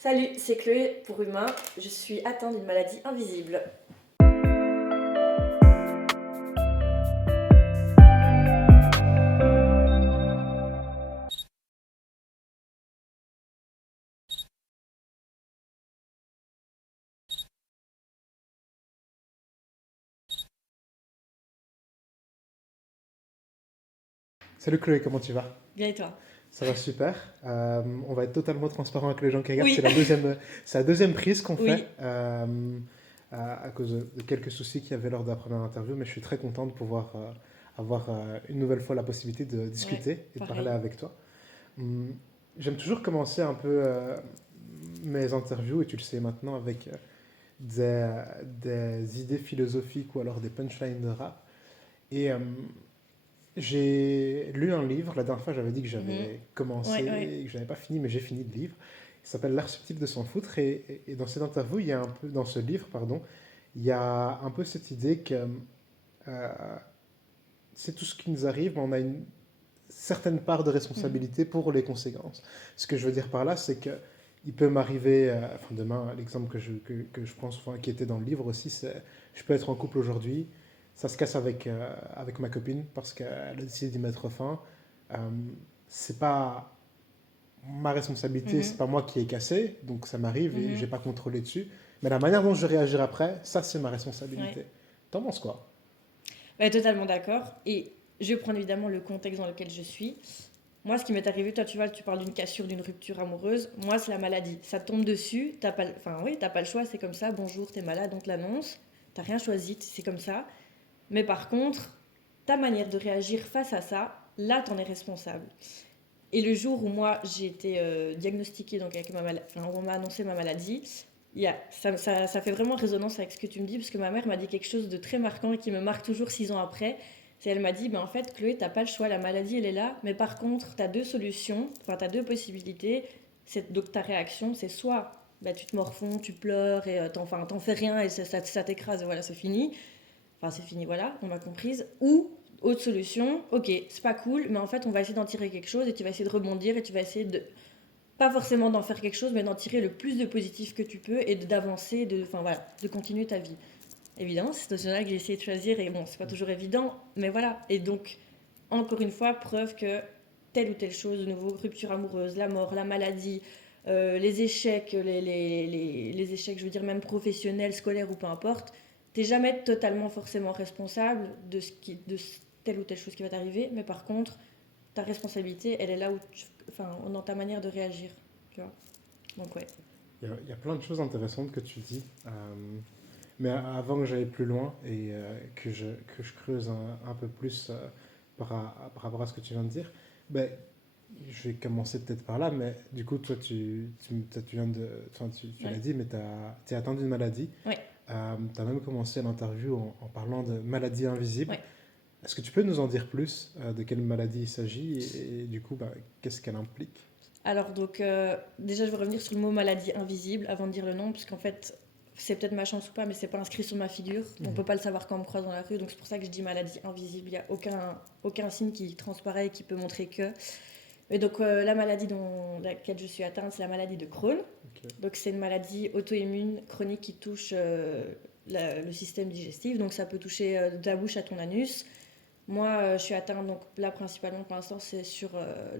Salut, c'est Chloé pour Humain. Je suis atteinte d'une maladie invisible. Salut Chloé, comment tu vas? Bien et toi? Ça va super. On va être totalement transparent avec les gens qui regardent. Oui, C'est la deuxième prise qu'on fait oui, à cause de quelques soucis qu'il y avait lors de la première interview, mais je suis très content de pouvoir avoir une nouvelle fois la possibilité de ouais, discuter et de parler pareil. avec toi. Hum, J'aime toujours commencer un peu mes interviews, et tu le sais maintenant, avec des idées philosophiques ou alors des punchlines de rap. Et j'ai lu un livre, la dernière fois j'avais dit que Mhm. j'avais Ouais, ouais. commencé, que je n'avais pas fini, mais j'ai fini le livre. Il s'appelle L'art subtil de s'en foutre, et dans cette interview, il y a un peu, dans ce livre, pardon, il y a un peu cette idée que euh, c'est tout ce qui nous arrive, mais on a une certaine part de Mhm. responsabilité pour les conséquences. Ce que je veux dire par là, c'est que il peut m'arriver, enfin demain, l'exemple que je pense, enfin, qui était dans le livre aussi, c'est je peux être en couple aujourd'hui, ça se casse avec ma copine parce qu'elle a décidé d'y mettre fin. Euh, c'est pas ma responsabilité, c'est Mhm. pas moi qui ai cassé, donc ça m'arrive et Mhm. j'ai pas contrôlé dessus. Mais la manière dont je réagir après, ça c'est ma Ouais. responsabilité. T'en penses quoi? Ouais, totalement d'accord. Et je vais prendre évidemment le contexte dans lequel je suis. Moi, ce qui m'est arrivé, toi, tu vois, tu parles d'une cassure, d'une rupture amoureuse. Moi, c'est la maladie. Ça tombe dessus. T'as pas, enfin, oui, t'as pas le choix. C'est comme ça. Bonjour, t'es malade, on te l'annonce. T'as rien choisi. C'est comme ça. Mais par contre, ta manière de réagir face à ça, là, t'en es responsable. Et le jour où moi j'ai été diagnostiquée, donc avec enfin, où on m'a annoncé ma maladie, ça fait vraiment résonance avec ce que tu me dis, parce que ma mère m'a dit quelque chose de très marquant et qui me marque toujours 6 ans après. C'est elle m'a dit, ben en fait, Chloé, t'as pas le choix, la maladie elle est là, mais par contre, t'as deux solutions, enfin t'as deux possibilités. Donc ta réaction, c'est soit ben, tu te morfonds, tu pleures et t'en fais rien et ça t'écrase et voilà, c'est fini. Enfin, c'est fini, voilà, on m'a comprise. Ou, autre solution, ok, c'est pas cool, mais en fait, on va essayer d'en tirer quelque chose et tu vas essayer de rebondir et tu vas essayer de, pas forcément d'en faire quelque chose, mais d'en tirer le plus de positif que tu peux et d'avancer, enfin voilà, de continuer ta vie. Évidemment, c'est ce là que j'ai essayé de choisir et bon, c'est pas toujours évident, mais voilà. Et donc, encore une fois, preuve que telle ou telle chose, de nouveau, rupture amoureuse, la mort, la maladie, les échecs, les échecs, je veux dire même professionnels, scolaires ou peu importe, t'es jamais totalement forcément responsable de telle ou telle chose qui va t'arriver, mais par contre, ta responsabilité, elle est là où enfin, dans ta manière de réagir, tu vois. Donc ouais. Il y a plein de choses intéressantes que tu dis. Mais avant que j'aille plus loin et que je creuse un peu plus par rapport à ce que tu viens de dire, ben, je vais commencer peut-être par là, mais du coup, toi, tu viens de, enfin, tu l'as Ouais. dit, mais tu es atteint d'une maladie. Ouais. Tu as même commencé l'interview en parlant de maladie invisible. Ouais. Est-ce que tu peux nous en dire plus de quelle maladie il s'agit et du coup, ben, qu'est-ce qu'elle implique? Alors, donc, déjà, je vais revenir sur le mot maladie invisible avant de dire le nom, puisqu'en fait, c'est peut-être ma chance ou pas, mais c'est pas inscrit sur ma figure. On Mhm. peut pas le savoir quand on me croise dans la rue, donc c'est pour ça que je dis maladie invisible. Il n'y a aucun signe qui transparaît et qui peut montrer que. Et donc, la maladie dont laquelle je suis atteinte, c'est la maladie de Crohn. Ok. Donc, c'est une maladie auto-immune chronique qui touche le système digestif. Donc, ça peut toucher de la bouche à ton anus. Moi, je suis atteinte, donc là, principalement pour l'instant, c'est sur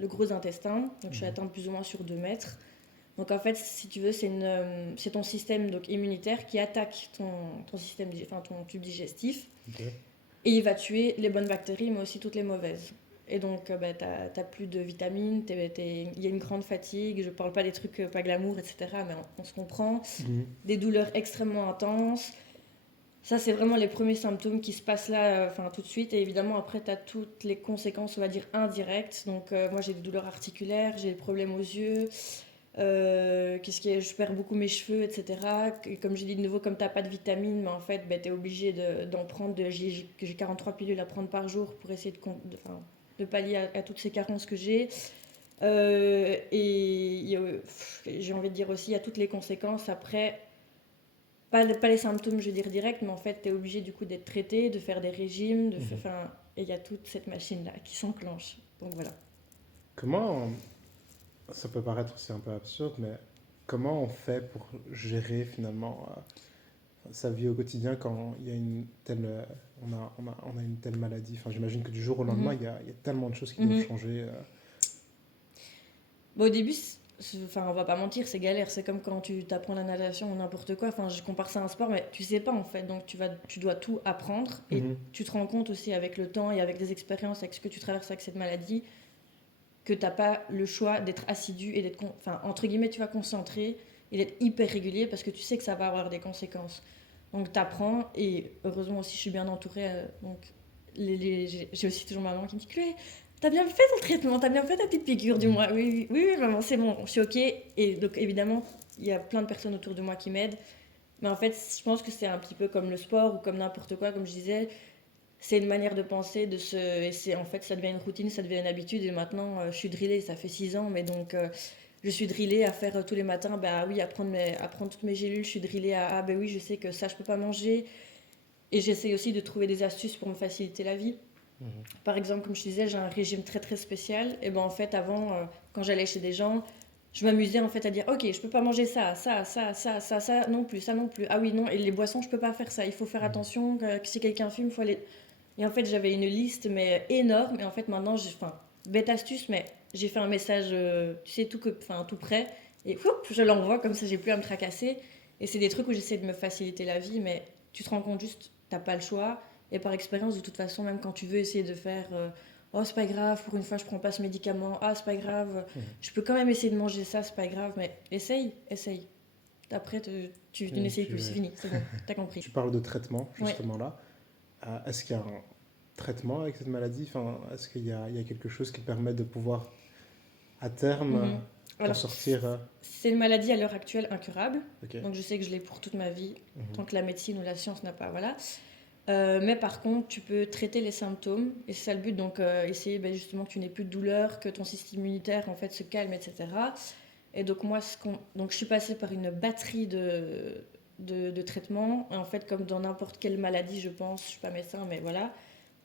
le gros intestin. Donc, je suis Mhm. atteinte plus ou moins sur 2 mètres. Donc, en fait, si tu veux, c'est ton système donc, immunitaire qui attaque enfin, ton tube digestif. Ok. Et il va tuer les bonnes bactéries, mais aussi toutes les mauvaises. Et donc, bah, t'as plus de vitamines, il y a une grande fatigue. Je parle pas des trucs pas glamour, etc., mais on se comprend. Mhm. Des douleurs extrêmement intenses. Ça, c'est vraiment les premiers symptômes qui se passent là, enfin tout de suite. Et évidemment, après, tu as toutes les conséquences, on va dire, indirectes. Donc, moi, j'ai des douleurs articulaires, j'ai des problèmes aux yeux, je perds beaucoup mes cheveux, etc. Et comme j'ai dit de nouveau, comme tu n'as pas de vitamines, mais en fait, ben, tu es obligé d'en prendre. J'ai 43 pilules à prendre par jour pour essayer de pallier à toutes ces carences que j'ai. J'ai envie de dire aussi, il y a toutes les conséquences après pas les symptômes, je veux dire direct, mais en fait, tu es obligé du coup d'être traité, de faire des régimes, Mhm. enfin, et il y a toute cette machine-là qui s'enclenche. Donc voilà. Comment, ça peut paraître aussi un peu absurde, mais comment on fait pour gérer finalement sa vie au quotidien quand il y a on a une telle maladie? Enfin, j'imagine que du jour au lendemain, Mhm. il y a tellement de choses qui doivent Mhm. changer. Bon, au début, enfin, on va pas mentir, c'est galère. C'est comme quand tu t'apprends la natation ou n'importe quoi. Enfin, je compare ça à un sport, mais tu sais pas en fait. Donc, tu dois tout apprendre. Et Mhm. tu te rends compte aussi avec le temps et avec des expériences, avec ce que tu traverses avec cette maladie, que t'as pas le choix d'être assidu et d'être, enfin, entre guillemets, tu vas concentré et d'être hyper régulier parce que tu sais que ça va avoir des conséquences. Donc, t'apprends et heureusement aussi, je suis bien entourée. Donc, j'ai aussi toujours ma maman qui me dit Chloé, t'as bien fait ton traitement, t'as bien fait ta petite piqûre du Mhm. mois. Oui, oui, oui, oui, maman, c'est bon, je suis ok. Et donc, évidemment, il y a plein de personnes autour de moi qui m'aident. Mais en fait, je pense que c'est un petit peu comme le sport ou comme n'importe quoi, comme je disais. C'est une manière de penser, et c'est en fait ça devient une routine, ça devient une habitude. Et maintenant, je suis drillée, ça fait 6 ans, mais donc je suis drillée à faire tous les matins, bah oui, à prendre toutes mes gélules. Je suis drillée à ah ben oui, je sais que ça je peux pas manger. Et j'essaie aussi de trouver des astuces pour me faciliter la vie. Mhm. Par exemple, comme je te disais, j'ai un régime très très spécial. Et ben en fait, avant, quand j'allais chez des gens, je m'amusais en fait à dire ok, je peux pas manger ça non plus, ça non plus. Ah oui, non, et les boissons, je peux pas faire ça. Il faut faire Mhm. attention que si quelqu'un fume, il faut aller. Et en fait, j'avais une liste mais énorme. Et en fait, maintenant, enfin, bête astuce, mais j'ai fait un message, tu sais, enfin, tout prêt. Et je l'envoie comme ça, j'ai plus à me tracasser. Et c'est des trucs où j'essaie de me faciliter la vie, mais tu te rends compte juste, t'as pas le choix. Et par expérience, de toute façon, même quand tu veux essayer de faire, oh c'est pas grave, pour une fois je prends pas ce médicament, ah c'est pas grave, Mhm. je peux quand même essayer de manger ça, c'est pas grave, mais essaye, essaye. Après, tu Et n'essayes plus, c'est fini, c'est bon, t'as compris. tu parles de traitement, Ouais. justement là. Est-ce qu'il y a un traitement avec cette maladie? Enfin, est-ce il y a quelque chose qui permet de pouvoir, à terme, Mhm. t'en Alors, sortir? c'est une maladie à l'heure actuelle incurable. Ok. Donc, je sais que je l'ai pour toute ma vie, Mhm. tant que la médecine ou la science n'a pas. Voilà. Mais par contre, tu peux traiter les symptômes. Et c'est ça le but. Donc, essayer ben, justement que tu n'aies plus de douleur, que ton système immunitaire en fait, se calme, etc. Et donc, moi, donc, je suis passée par une batterie de traitements. Et en fait, comme dans n'importe quelle maladie, je pense, je suis pas médecin, mais voilà.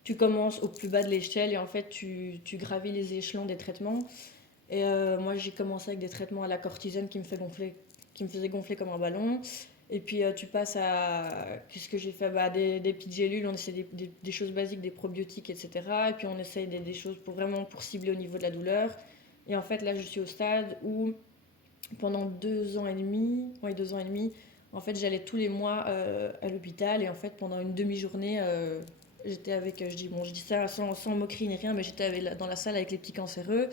Tu commences au plus bas de l'échelle et en fait, tu gravis les échelons des traitements. Et moi, j'ai commencé avec des traitements à la cortisone qui me faisaient gonfler comme un ballon. Et puis, tu passes à. Qu'est-ce que j'ai fait bah, des petites gélules, on essaie des choses basiques, des probiotiques, etc. Et puis, on essaye des choses pour vraiment pour cibler au niveau de la douleur. Et en fait, là, je suis au stade où, pendant 2 ans et demi, ouais, 2 ans et demi, en fait, j'allais tous les mois à l'hôpital. Et en fait, pendant une demi-journée, j'étais avec. Je dis ça sans moquerie ni rien, mais dans la salle avec les petits cancéreux.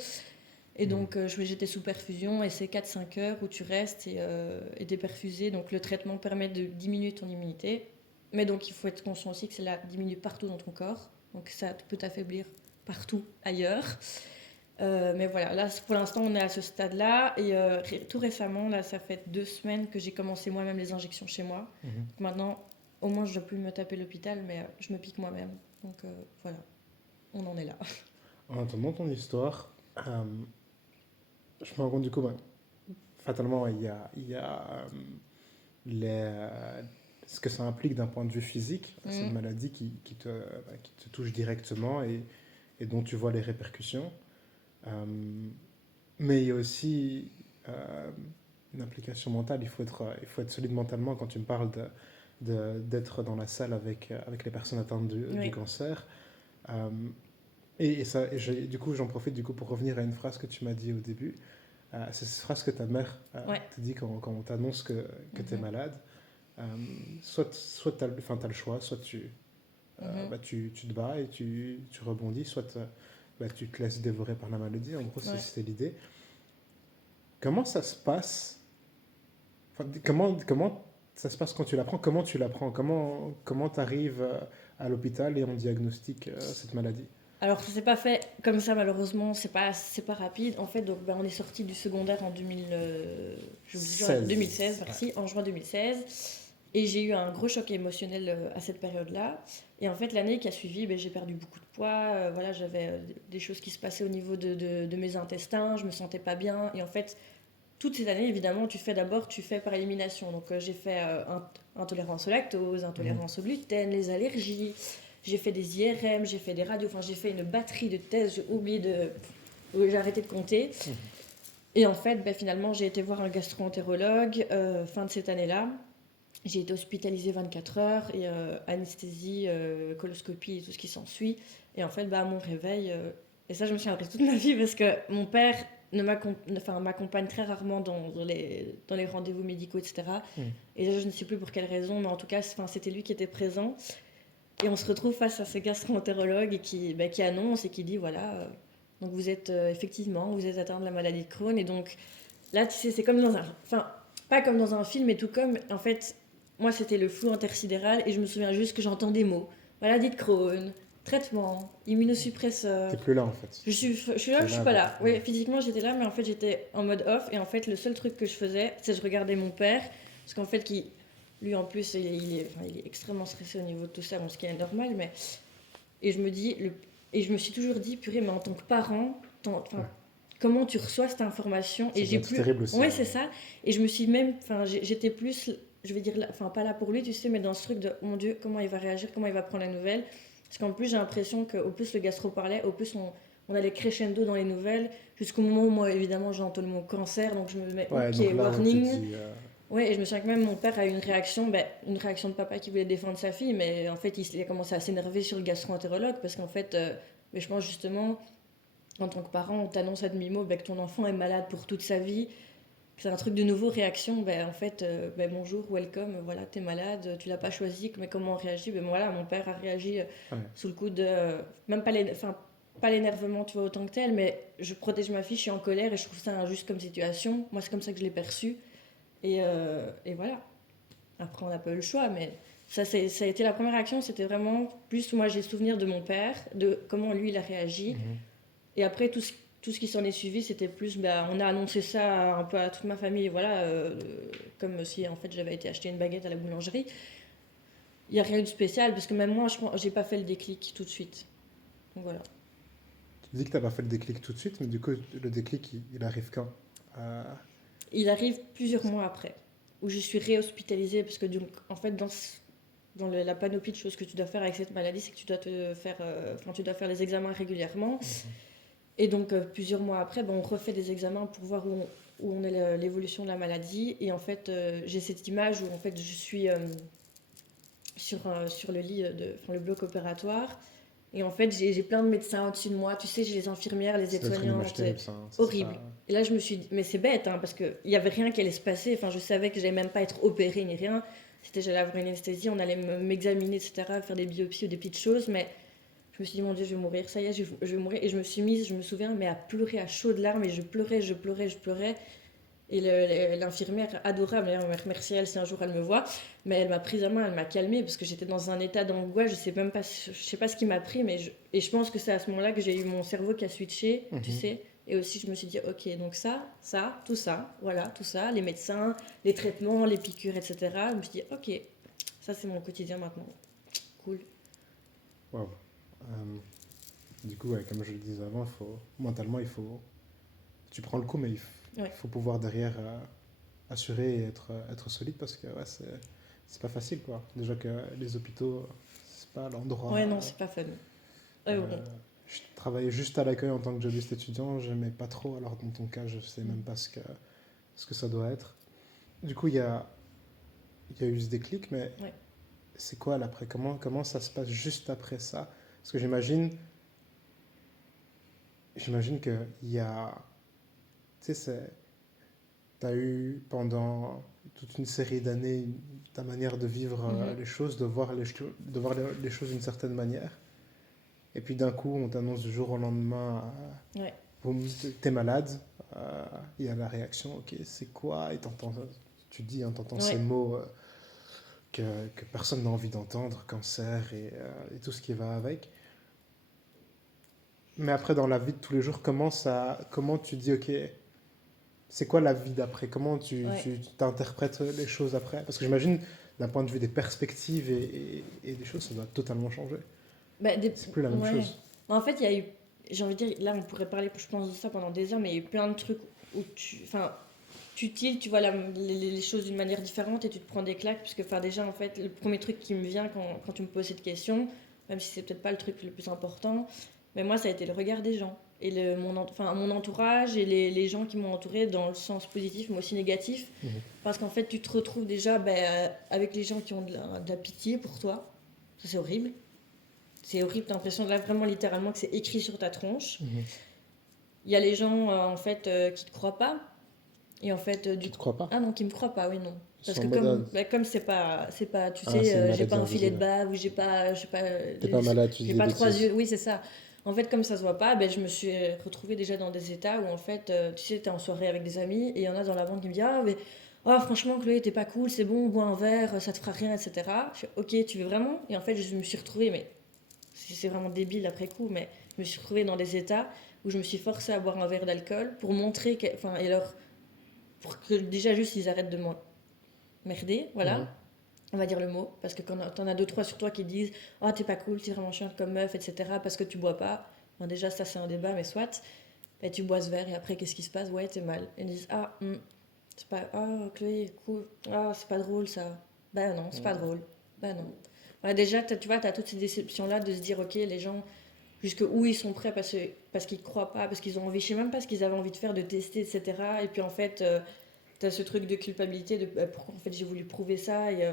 Et Mhm. donc, j'étais sous perfusion et c'est 4-5 heures où tu restes et t'es perfusé. Donc, le traitement permet de diminuer ton immunité. Mais donc, il faut être conscient aussi que cela diminue partout dans ton corps. Donc, ça peut t'affaiblir partout ailleurs. Mais voilà, là, pour l'instant, on est à ce stade-là. Et tout récemment, là, ça fait 2 semaines que j'ai commencé moi-même les injections chez moi. Mhm. Donc, maintenant, au moins, je ne dois plus me taper l'hôpital, mais je me pique moi-même. Donc, voilà, on en est là. En entendant ton histoire, je me rends compte du coup, ben, fatalement, il y a les, ce que ça implique d'un point de vue physique. C'est une Mm. maladie qui te touche directement et dont tu vois les répercussions. Euh, mais il y a aussi une implication mentale. Il faut être solide mentalement quand tu me parles d'être dans la salle avec les personnes atteintes du Oui. cancer. Euh, du coup, j'en profite du coup pour revenir à une phrase que tu m'as dit au début. C'est cette phrase que ta mère Ouais. te dit quand on t'annonce que tu es Mhm. malade. Euh, soit tu as le choix, soit Mhm. tu te bats et tu rebondis, soit tu te laisses dévorer par la maladie. En gros, Ouais. c'est l'idée. Comment ça se passe? Enfin, comment ça se passe quand tu l'apprends? Comment tu l'apprends? Comment tu arrives à l'hôpital et on diagnostique cette maladie? Alors, ça s'est pas fait comme ça, malheureusement, c'est pas rapide. En fait, donc, ben, on est sorti du secondaire en 2016, 16. Ouais. merci, en juin 2016. Et j'ai eu un gros choc émotionnel à cette période-là. Et en fait, l'année qui a suivi, ben, j'ai perdu beaucoup de poids. Voilà, j'avais des choses qui se passaient au niveau de mes intestins. Je me sentais pas bien. Et en fait, toutes ces années, évidemment, tu fais par élimination. Donc, j'ai fait intolérance au lactose, Mhm. intolérance au gluten, les allergies. J'ai fait des IRM, j'ai fait des radios. Enfin, j'ai fait une batterie de tests. J'ai arrêté de compter. Mhm. Et en fait, ben, finalement, j'ai été voir un gastro-entérologue fin de cette année-là. J'ai été hospitalisée 24 heures et anesthésie, coloscopie et tout ce qui s'ensuit. Et en fait, bah, à mon réveil, et ça, je me suis appris toute ma vie parce que mon père m'accompagne très rarement dans les rendez-vous médicaux, etc. Mm. Et là, je ne sais plus pour quelle raison, mais en tout cas, c'était lui qui était présent. Et on se retrouve face à ce gastro-entérologue qui annonce et qui dit voilà, donc vous êtes effectivement, vous êtes atteint de la maladie de Crohn. Et donc là, tu sais, c'est comme dans un. Enfin, pas comme dans un film, mais tout comme. En fait, moi, c'était le flou intersidéral et je me souviens juste que j'entends des mots maladie de Crohn, traitement, T'es immunosuppresseur. plus là en fait. Je suis là, T'es je suis là pas avec. là. Oui, physiquement, j'étais là, mais en fait, j'étais en mode off. Et en fait, le seul truc que je faisais, c'est que je regardais mon père. Parce qu'en fait, lui, en plus, il est extrêmement stressé au niveau de tout ça, bon, ce qui est normal, mais et je me dis, et je me suis toujours dit, purée, mais en tant que parent, Ouais. comment tu reçois cette information? Ça Et doit j'ai être plus. terrible aussi, Ouais, hein. c'est ça. Et je me suis même. Enfin, j'étais plus. Je vais dire. Enfin, pas là pour lui, tu sais, mais dans ce truc de, mon Dieu, comment il va réagir, comment il va prendre la nouvelle. Parce qu'en plus, j'ai l'impression qu'au plus le gastro parlait, au plus on allait crescendo dans les nouvelles, jusqu'au moment où moi, évidemment, j'ai entendu mon cancer, donc je me mets, Ouais, ok, donc là, ouais, tu te warning. dis. Ouais, et je me souviens que même mon père a eu une réaction de papa qui voulait défendre sa fille, mais en fait, il a commencé à s'énerver sur le gastro-entérologue parce qu'en fait, mais je pense justement, en tant que parent, on t'annonce à demi-mot que ton enfant est malade pour toute sa vie, que c'est un truc de nouveau, réaction, en fait, bonjour, welcome, voilà, t'es malade, tu l'as pas choisi, mais comment on réagit? Ben voilà, mon père a réagi Ouais. sous le coup de, même pas enfin, pas l'énervement, tu vois, autant que tel, mais je protège ma fille, je suis en colère et je trouve ça injuste comme situation. Moi, c'est comme ça que je l'ai perçu. Et voilà. Après, on n'a pas eu le choix, mais ça a été la première réaction. C'était vraiment plus, moi, j'ai souvenir de mon père, de comment lui, il a réagi. Mhm. Et après, tout ce qui s'en est suivi, c'était plus, bah, on a annoncé ça un peu à toute ma famille, voilà, comme si, en fait, j'avais été acheter une baguette à la boulangerie. Il n'y a rien eu de spécial, parce que même moi, je pense, j'ai pas fait le déclic tout de suite. Donc voilà. Tu dis que t'as pas fait le déclic tout de suite, mais du coup, le déclic, il arrive quand? Euh, Il arrive plusieurs mois après, où je suis réhospitalisée, parce que, donc, en fait, la panoplie de choses que tu dois faire avec cette maladie, c'est que tu dois tu dois faire les examens régulièrement. mhm. Et donc, plusieurs mois après, on refait des examens pour voir où on est l'évolution de la maladie. Et en fait, j'ai cette image où en fait, je suis sur le lit, le bloc opératoire. Et en fait, j'ai plein de médecins au-dessus de moi. Tu sais, j'ai les infirmières, les Ça doit être une image aides-soignantes. terrible, ça, hein. Ça, c'est Horrible. pas. Et là, je me suis dit, mais c'est bête, hein, parce qu'il n'y avait rien qui allait se passer. Enfin, je savais que j'allais même pas être opérée ni rien. J'allais avoir une anesthésie, on allait m'examiner, etc., faire des biopsies ou des petites choses. Mais je me suis dit, mon Dieu, je vais mourir, ça y est, je vais mourir. Et je me suis mise, je me souviens, mais à pleurer à chaudes larmes. Et je pleurais, je pleurais, je pleurais. Et l'infirmière adorable, d'ailleurs, merci elle si un jour elle me voit, mais elle m'a prise à main, elle m'a calmée parce que j'étais dans un état d'angoisse, je sais pas ce qui m'a pris, et je pense que c'est à ce moment-là que j'ai eu mon cerveau qui a switché, tu Mhm. sais, et aussi je me suis dit, ok, donc tout ça, voilà, tout ça, les médecins, les traitements, les piqûres, etc. Je me suis dit, ok, ça c'est mon quotidien maintenant, cool. Waouh. Euh, du coup, ouais, comme je le disais avant, mentalement, il faut. Tu prends le coup, mais Ouais. il faut pouvoir derrière assurer et être solide parce que ouais, c'est pas facile, quoi. Déjà que les hôpitaux, c'est pas Ouais, l'endroit. non, c'est pas fun. Bon. Je travaillais juste à l'accueil en tant que jobiste étudiant, j'aimais pas trop, alors dans ton cas, je sais même pas ce que ça doit être. Du coup, il y a eu ce déclic, mais Ouais. c'est quoi l'après? Comment ça se passe juste après ça? Parce que j'imagine qu'il y a. Tu sais, tu as eu pendant toute une série d'années ta manière de vivre Mhm. les choses, de voir les choses d'une certaine manière. Et puis d'un coup, on t'annonce du jour au lendemain, Ouais. boum, t'es malade. Il y a la réaction, ok, c'est quoi? Et tu dis, hein, t'entends ces Ouais. mots que personne n'a envie d'entendre, cancer et tout ce qui va avec. Mais après, dans la vie de tous les jours, comment tu dis, ok, c'est quoi la vie d'après? Comment Ouais. tu t'interprètes les choses après? Parce que j'imagine, d'un point de vue des perspectives et des choses, ça doit totalement changer. Bah, C'est plus la même ouais. chose. En fait, il y a eu. J'ai envie de dire, là, on pourrait parler, je pense, de ça pendant des heures, mais il y a eu plein de trucs où enfin, tu tiltes, tu vois les choses d'une manière différente et tu te prends des claques. Parce que, enfin, déjà, en fait, le premier truc qui me vient quand tu me poses cette question, même si c'est peut-être pas le truc le plus important, mais moi, ça a été le regard des gens. et mon entourage et les gens qui m'ont entouré dans le sens positif mais aussi négatif. Mhm. Parce qu'en fait, tu te retrouves déjà avec les gens qui ont de la pitié pour toi. Ça, c'est horrible. C'est horrible, t'as l'impression là vraiment littéralement que c'est écrit sur ta tronche. Mhm. Il y a les gens en fait qui te croient pas. Et en fait, Tu te crois pas? ah non, qui me croient pas, oui, non. Ils Parce sont en que mode, comme c'est pas, tu ah, sais, c'est une j'ai maladie pas un filet de invisible. bave ou j'ai pas, T'es pas malade, tu dis j'ai des pas trois bêtises. yeux, oui, c'est ça. En fait, comme ça se voit pas, ben, je me suis retrouvée déjà dans des états où en fait, tu sais, t'es en soirée avec des amis et il y en a dans la bande qui me disent ah mais oh, franchement Chloé t'es pas cool, c'est bon, bois un verre, ça te fera rien, etc. Je fais ok, tu veux vraiment? Et en fait, je me suis retrouvée, mais c'est vraiment débile après coup, mais je me suis retrouvée dans des états où je me suis forcée à boire un verre d'alcool pour montrer enfin, et leur pour que déjà juste ils arrêtent de m'emmerder, Mhm. voilà, on va dire le mot, parce que quand t'en as deux trois sur toi qui disent oh t'es pas cool, t'es vraiment chiante comme meuf, etc. parce que tu bois pas, bon, déjà ça c'est un débat, mais soit, et tu bois ce verre et après qu'est-ce qui se passe, ouais t'es mal, et ils disent ah c'est pas, ah Chloé cool, ah c'est pas drôle ça, bah non c'est pas Mhm. drôle, bah non. Ouais, déjà tu vois t'as toutes ces déceptions là de se dire ok les gens jusque où ils sont prêts parce qu'ils croient pas, parce qu'ils ont envie, je sais même pas ce qu'ils avaient envie de faire, de tester, etc. Et puis en fait, t'as ce truc de culpabilité de pourquoi en fait j'ai voulu prouver ça et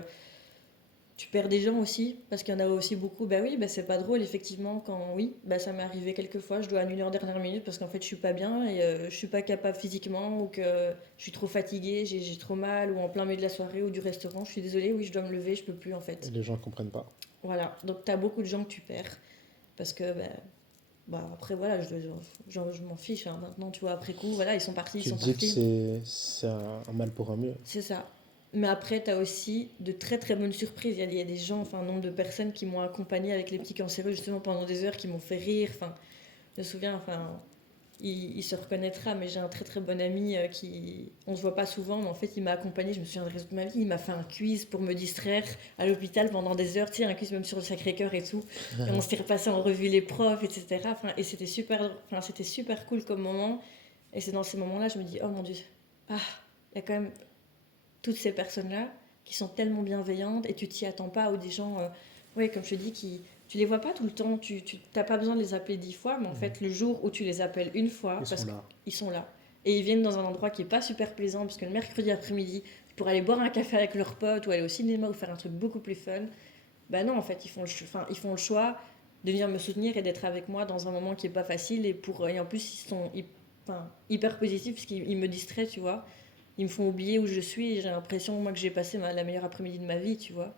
tu perds des gens aussi parce qu'il y en a aussi beaucoup bah oui bah c'est pas drôle effectivement quand oui bah ça m'est arrivé quelques fois je dois annuler en dernière minute parce qu'en fait je suis pas bien et je suis pas capable physiquement ou que je suis trop fatiguée j'ai trop mal ou en plein milieu de la soirée ou du restaurant je suis désolée oui je dois me lever je peux plus en Et fait les gens comprennent pas. voilà donc t'as beaucoup de gens que tu perds parce que après voilà je m'en fiche hein. Maintenant tu vois après coup voilà ils sont partis ils Tu te sont dis que partis. c'est un mal pour un mieux. C'est ça. Mais après, tu as aussi de très très bonnes surprises. Il y a des gens, enfin, un nombre de personnes qui m'ont accompagné avec les petits cancéreux justement pendant des heures, qui m'ont fait rire. Enfin, je me souviens, enfin, il se reconnaîtra, mais j'ai un très très bon ami qui. On se voit pas souvent, mais en fait, il m'a accompagné, je me souviens le reste de ma vie. Il m'a fait un quiz pour me distraire à l'hôpital pendant des heures, tu sais, un quiz même sur le Sacré-Cœur et tout. Et on s'est repassé en revue les profs, etc. Enfin, et c'était super cool comme moment. Et c'est dans ces moments-là, je me dis, oh mon Dieu, ah, il y a quand même toutes ces personnes-là qui sont tellement bienveillantes et tu t'y attends pas ou des gens, ouais, comme je te dis, tu les vois pas tout le temps, tu n'as pas besoin de les appeler 10 fois, mais en Mhm. fait, le jour où tu les appelles une fois, Ils parce sont là. qu'ils sont là, et ils viennent dans un endroit qui est pas super plaisant, parce que le mercredi après-midi, pour aller boire un café avec leurs potes ou aller au cinéma ou faire un truc beaucoup plus fun, bah non, en fait, ils font le choix de venir me soutenir et d'être avec moi dans un moment qui est pas facile et en plus, ils sont enfin, hyper positifs parce qu'ils me distraient, tu vois. Ils me font oublier où je suis et j'ai l'impression, moi, que j'ai passé la meilleure après-midi de ma vie, tu vois.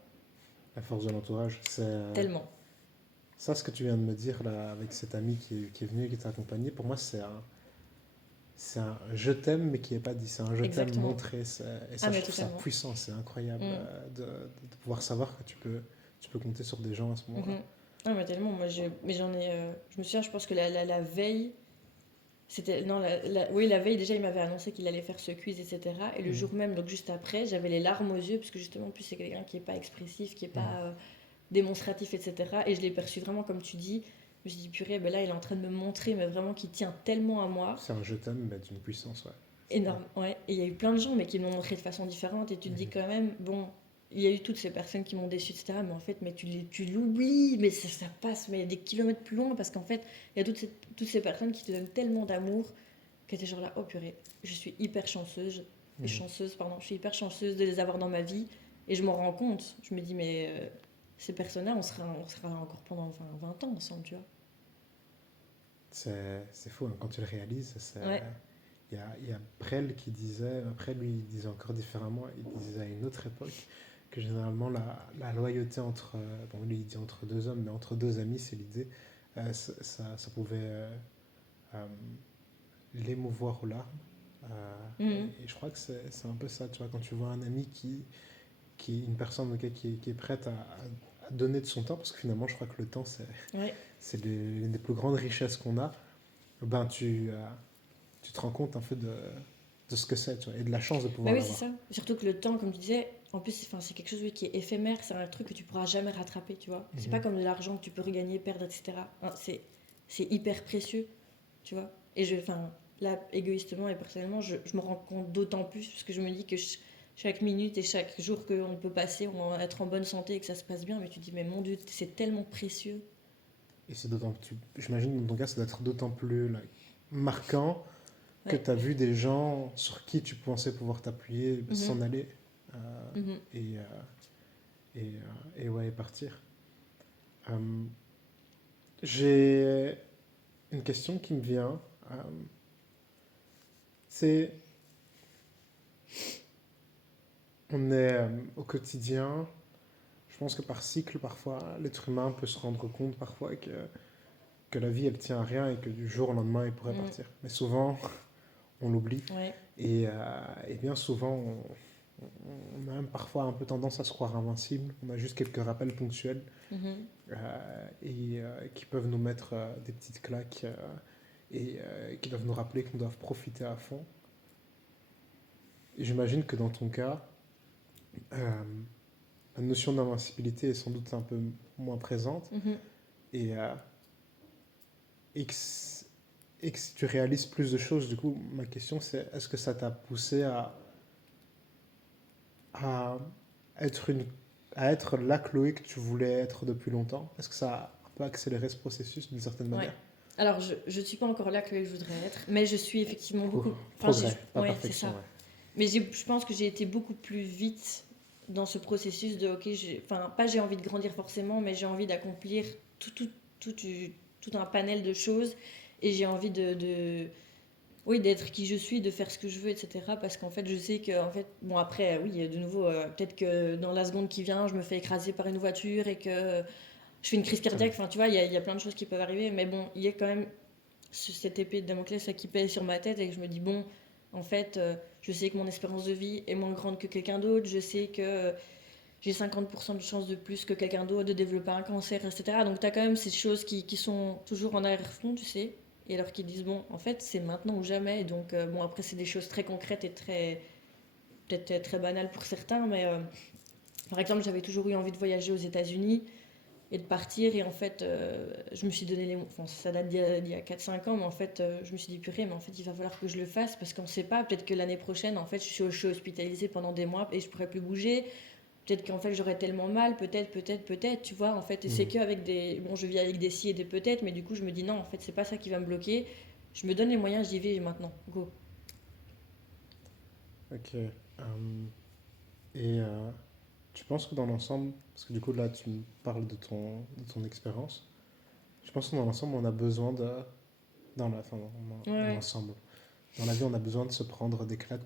La force de l'entourage. C'est Tellement. ça ce que tu viens de me dire là avec cet ami qui est venu et qui t'a accompagné. Pour moi, c'est un je t'aime mais qui n'est pas dit. C'est un je t'aime Exactement. montré. Et Ah, ça, je mais trouve ça totalement. puissant. C'est incroyable Mm. de pouvoir savoir que tu peux compter sur des gens à ce moment-là. Mhm. Ah, mais tellement. Mais j'en ai. Je me souviens, je pense que la veille. C'était. Non, oui, la veille, déjà, il m'avait annoncé qu'il allait faire ce quiz, etc. Et le Mhm. jour même, donc juste après, j'avais les larmes aux yeux, parce que justement, en plus, c'est quelqu'un qui est pas expressif, qui est Mhm. pas démonstratif, etc. Et je l'ai perçu vraiment comme tu dis. Je me suis dit, purée, ben là, il est en train de me montrer, mais vraiment qu'il tient tellement à moi. C'est un je t'aime mais d'une puissance, ouais. C'est- Énorme, ouais. Et il y a eu plein de gens, mais qui me l'ont montré de façon différente. Et tu te dis Mhm. quand même, bon, il y a eu toutes ces personnes qui m'ont déçu, etc. Mais en fait, mais tu l'oublies, mais ça passe mais des kilomètres plus loin, parce qu'en fait, il y a toutes ces personnes qui te donnent tellement d'amour, que t'es genre là, oh purée, je suis hyper Mhm. pardon, je suis hyper chanceuse de les avoir dans ma vie. Et je m'en rends compte. Je me dis, mais ces personnes-là, on sera encore pendant 20 ans ensemble, tu vois. C'est fou hein, quand tu le réalises. Ouais. Il y a Brel qui disait, après lui il disait encore différemment, il disait à une autre époque que généralement la loyauté entre, bon lui il dit entre deux hommes, mais entre deux amis c'est l'idée, ça pouvait euh, l'émouvoir aux larmes. Mhm. Et je crois que c'est un peu ça, tu vois, quand tu vois un ami qui est une personne ok, qui est prête à donner de son temps, parce que finalement je crois que le temps Ouais. c'est l'une des plus grandes richesses qu'on a, ben tu te rends compte en fait de ce que c'est, tu vois, et de la chance de Bah pouvoir oui, c'est l'avoir. ça. Surtout que le temps, comme tu disais, en plus, enfin, c'est quelque chose oui, qui est éphémère, c'est un truc que tu pourras jamais rattraper, tu vois. C'est pas Mhm. comme de l'argent que tu peux regagner, perdre, etc. Hein, c'est hyper précieux, tu vois. Et enfin, là, égoïstement et personnellement, je me rends compte d'autant plus parce que je me dis que chaque minute et chaque jour qu'on peut passer, on va être en bonne santé et que ça se passe bien, mais tu te dis, mais mon Dieu, c'est tellement précieux. Et c'est d'autant j'imagine dans ton cas, ça doit être d'autant plus like, marquant que Ouais. tu as vu des gens sur qui tu pensais pouvoir t'appuyer s'en Mhm. aller euh, Mhm. et, et ouais, partir. Euh, j'ai une question qui me vient. euh, c'est, on est au quotidien. Je pense que par cycle, parfois, l'être humain peut se rendre compte parfois que la vie, elle tient à rien et que du jour au lendemain, il pourrait Mhm. partir. Mais souvent, on l'oublie. Ouais. Et bien souvent, on a même parfois un peu tendance à se croire invincible. On a juste quelques rappels ponctuels Mhm. qui peuvent nous mettre des petites claques qui doivent nous rappeler qu'on doit profiter à fond. Et j'imagine que dans ton cas, euh, la notion d'invincibilité est sans doute un peu moins présente Mhm. et, euh, et, que, c- et que si tu réalises plus de choses, du coup, ma question c'est est-ce que ça t'a poussé à être, à être la Chloé que tu voulais être depuis longtemps? Est-ce que ça a un peu accéléré ce processus d'une certaine Ouais. manière? Alors, je ne suis pas encore là que je voudrais être, mais je suis effectivement beaucoup. Enfin, Progrès, pas ouais, c'est perfection, ça. ouais. Mais je pense que j'ai été beaucoup plus vite dans ce processus de, ok, enfin, pas j'ai envie de grandir forcément, mais j'ai envie d'accomplir tout, tout un panel de choses et j'ai envie oui, d'être qui je suis, de faire ce que je veux, etc. Parce qu'en fait, je sais que, en fait, bon, après, oui, de nouveau, peut-être que dans la seconde qui vient, je me fais écraser par une voiture et que je fais une crise Ouais. cardiaque. Enfin, tu vois, il y a plein de choses qui peuvent arriver, mais bon, il y a quand même cette épée de Damoclès qui pèse sur ma tête et que je me dis, bon, en fait, je sais que mon espérance de vie est moins grande que quelqu'un d'autre, je sais que j'ai 50% de chance de plus que quelqu'un d'autre de développer un cancer, etc. Donc tu as quand même ces choses qui sont toujours en arrière-fond, tu sais, et alors qu'ils disent, bon, en fait, c'est maintenant ou jamais. Et donc, bon, après, c'est des choses très concrètes et peut-être très banales pour certains, mais par exemple, j'avais toujours eu envie de voyager aux États-Unis et de partir. Et en fait, je me suis donné les mots. Enfin, ça date d'il y a 4-5 ans, mais en fait, je me suis dit, purée, mais en fait, il va falloir que je le fasse parce qu'on ne sait pas. Peut-être que l'année prochaine, en fait, je suis hospitalisée pendant des mois et je ne pourrai plus bouger. Peut-être qu'en fait, j'aurais tellement mal. Peut-être, tu vois. En fait, et c'est Mhm. qu'avec des. Bon, je vis avec des si et des peut-être, mais du coup, je me dis, non, en fait, c'est pas ça qui va me bloquer. Je me donne les moyens, j'y vais maintenant. Go. Ok. Et tu penses que dans l'ensemble, parce que du coup là tu me parles de ton expérience, je pense que dans l'ensemble on a besoin enfin, Ouais, dans ouais. l'ensemble, dans la vie on a besoin de se prendre des claques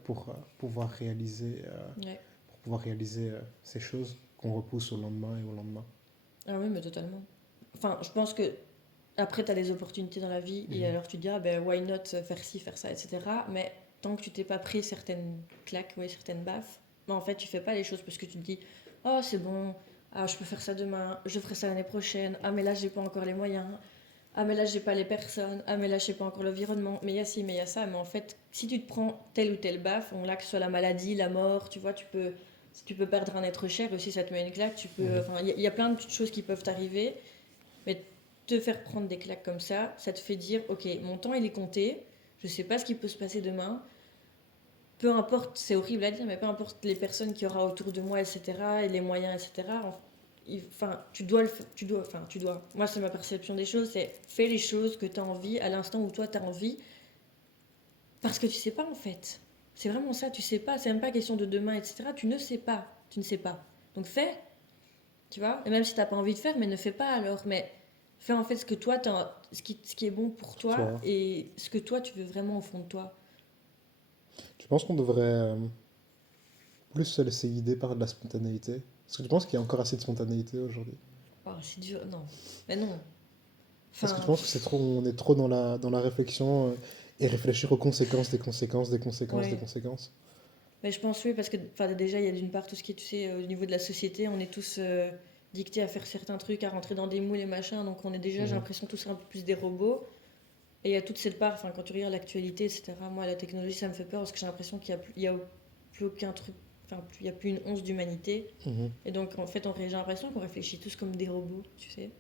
Ouais. pour pouvoir réaliser ces choses qu'on repousse au lendemain et au lendemain. Ah oui, mais totalement. Enfin, je pense que après, tu as des opportunités dans la vie et Mhm. alors tu te dis, ah ben, why not faire ci, faire ça, etc. Mais tant que tu t'es pas pris certaines claques, ouais, certaines baffes, ben, en fait, tu fais pas les choses parce que tu te dis, oh, c'est bon, ah, je peux faire ça demain, je ferai ça l'année prochaine, ah, mais là, j'ai pas encore les moyens, ah, mais là, j'ai pas les personnes, ah, mais là, je sais pas encore l'environnement, mais il y a ci, mais il y a ça. Mais en fait, si tu te prends telle ou telle baffe, on l'a que ce soit la maladie, la mort, tu vois, si tu peux perdre un être cher aussi, ça te met une claque, Mhm. enfin, il y a plein de petites choses qui peuvent t'arriver. Mais te faire prendre des claques comme ça te fait dire, ok, mon temps il est compté, je sais pas ce qui peut se passer demain, peu importe, c'est horrible à dire, mais peu importe les personnes qu'il y aura autour de moi, etc., et les moyens, etc., enfin, tu dois. Moi, c'est ma perception des choses, c'est fais les choses que tu as envie à l'instant où toi tu as envie, parce que tu sais pas en fait. C'est vraiment ça, tu sais pas, c'est même pas question de demain, etc., tu ne sais pas. Donc fais, tu vois, et même si t'as pas envie de faire, mais ne fais pas alors, mais fais en fait ce que toi, ce qui est bon pour Pour toi toi, et ce que toi tu veux vraiment au fond de toi. tu penses qu'on devrait plus se laisser guider par de la spontanéité? Est-ce que tu penses qu'il y a encore assez de spontanéité aujourd'hui? Oh, c'est dur, non, mais non. Est-ce que tu Enfin, penses que on est trop dans la réflexion et réfléchir aux conséquences des ouais. conséquences? Mais je pense oui, parce que enfin, déjà, il y a d'une part tout ce qui est, tu sais, au niveau de la société, on est tous dictés à faire certains trucs, à rentrer dans des moules et machin, donc on est déjà, j'ai Mhm. l'impression, tous un peu plus des robots. Et il y a toute cette part, enfin, quand tu regardes l'actualité, etc., moi, la technologie, ça me fait peur parce que j'ai l'impression il y a plus aucun truc, enfin, il n'y a plus une once d'humanité. Mhm. Et donc, en fait, j'ai l'impression qu'on réfléchit tous comme des robots, tu sais.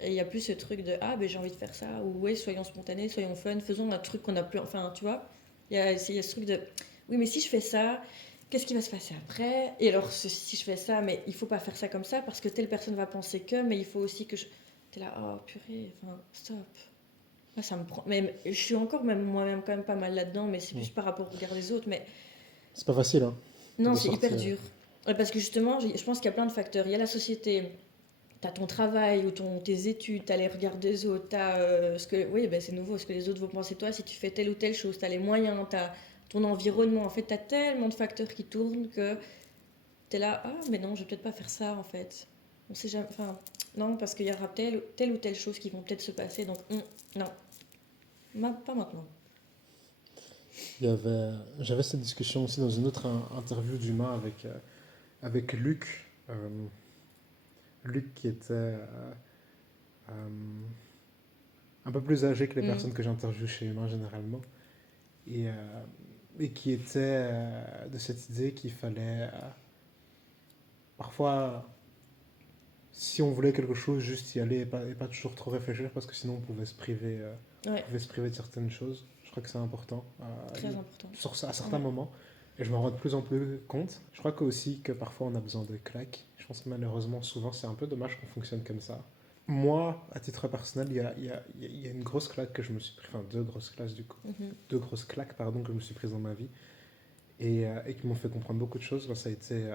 Et il n'y a plus ce truc de ah, ben j'ai envie de faire ça, ou ouais, soyons spontanés, soyons fun, faisons un truc qu'on a plus. Enfin, tu vois, il y a ce truc de oui, mais si je fais ça, qu'est-ce qui va se passer après? Et alors, si je fais ça, mais il faut pas faire ça comme ça parce que telle personne va penser que, mais il faut aussi que je. T'es là, oh purée, enfin, stop. Ouais, ça me prend. Mais je suis encore même moi-même quand même pas mal là-dedans, mais c'est Mm. plus par rapport au regard des autres. Mais C'est pas facile, hein, non, de c'est hyper sortir. dur. Ouais, parce que justement, je pense qu'il y a plein de facteurs. Il y a la société, t'as ton travail ou tes études, t'as les regards des autres, t'as ce que. Oui, ben c'est nouveau, ce que les autres vont penser de toi si tu fais telle ou telle chose, t'as les moyens, t'as ton environnement. En fait, t'as tellement de facteurs qui tournent que t'es là, ah, mais non, je vais peut-être pas faire ça en fait. On sait jamais. Enfin, non, parce qu'il y aura telle ou telle chose qui vont peut-être se passer, donc non, pas maintenant. J'avais cette discussion aussi dans une autre interview d'Humain avec Luc. Luc qui était un peu plus âgé que les Mm. personnes que j'interviewe chez Humain généralement. Et, et qui était de cette idée qu'il fallait parfois, si on voulait quelque chose, juste y aller et pas toujours trop réfléchir parce que sinon on Ouais, pouvait se priver de certaines choses. Je crois que c'est important très important. à certains Ouais. moments. Et je m'en rends de plus en plus compte. Je crois que aussi que parfois on a besoin de claques. Je pense que malheureusement, souvent, c'est un peu dommage qu'on fonctionne comme ça. Moi, à titre personnel, il y a une grosse claque que je me suis pris, enfin deux grosses claques du coup, Mhm. deux grosses claques pardon que je me suis prises dans ma vie et qui m'ont fait comprendre beaucoup de choses. Là, ça a été,